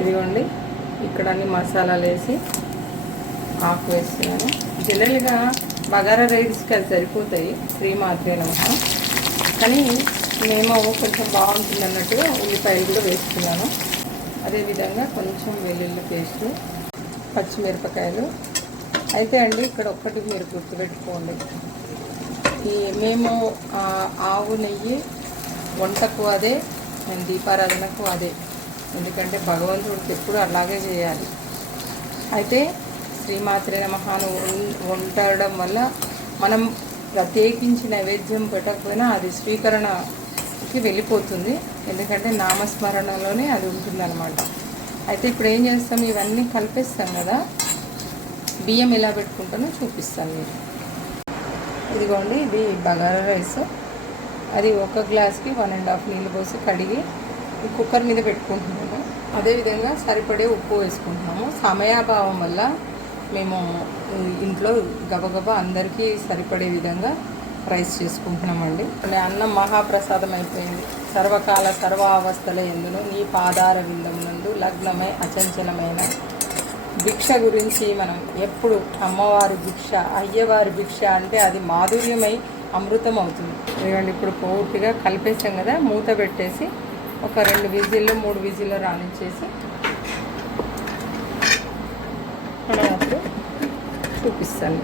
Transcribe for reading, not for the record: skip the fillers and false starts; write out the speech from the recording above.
ఇదిగోండి ఇక్కడ అన్ని మసాలాలు వేసి ఆకు వేస్తున్నాను. జనరల్గా బగారా రైస్కి అది సరిపోతాయి శ్రీమాత్రే నమః, కానీ మేము కొంచెం బాగుంటుంది అన్నట్టుగా ఉల్లిపాయలు కూడా వేస్తున్నాను. అదేవిధంగా కొంచెం వెల్లుల్లి పేస్టు, పచ్చిమిరపకాయలు. అయితే అండి ఇక్కడ ఒక్కటి మీరు గుర్తుపెట్టుకోండి, మేము ఆవు నెయ్యి వంటకు అదే, మేము దీపారాధనకు అదే, ఎందుకంటే భగవంతుడికి ఎప్పుడు అలాగే చేయాలి. అయితే శ్రీమాత్రే నమః వండడం వల్ల మనం ప్రత్యేకించి నైవేద్యం పెట్టకపోయినా అది స్వీకరణకి వెళ్ళిపోతుంది, ఎందుకంటే నామస్మరణలోనే అది ఉంటుందన్నమాట. అయితే ఇప్పుడు ఏం చేస్తాం, ఇవన్నీ కలిపేస్తాం కదా, బియ్యం ఎలా పెట్టుకుంటానో చూపిస్తాను మీరు. ఇదిగోండి ఇది బగారా రైస్, అది 1 గ్లాస్కి 1.5 నీళ్ళు పోసి కడిగి కుక్కర్ మీద పెట్టుకుంటున్నాము. అదేవిధంగా సరిపడే ఉప్పు వేసుకుంటున్నాము. సమయాభావం వల్ల మేము ఇంట్లో గబగబా అందరికీ సరిపడే విధంగా రైస్ చేసుకుంటున్నామండి. అన్నం మహాప్రసాదం అయిపోయింది. సర్వకాల సర్వావస్థల ఎందును నీ పాదార విందమునందు లగ్నమై అచంచలమైన భిక్ష గురించి మనం ఎప్పుడు అమ్మవారి భిక్ష, అయ్యవారి భిక్ష అంటే అది మాధుర్యమై అమృతం అవుతుంది. ఎందుకంటే ఇప్పుడు పూర్తిగా కలిపేసాం కదా, మూత పెట్టేసి ఒక 2 విజిల్లో 3 విజిల్లో రానిచ్చేసి మనం అప్పుడు చూపిస్తాను.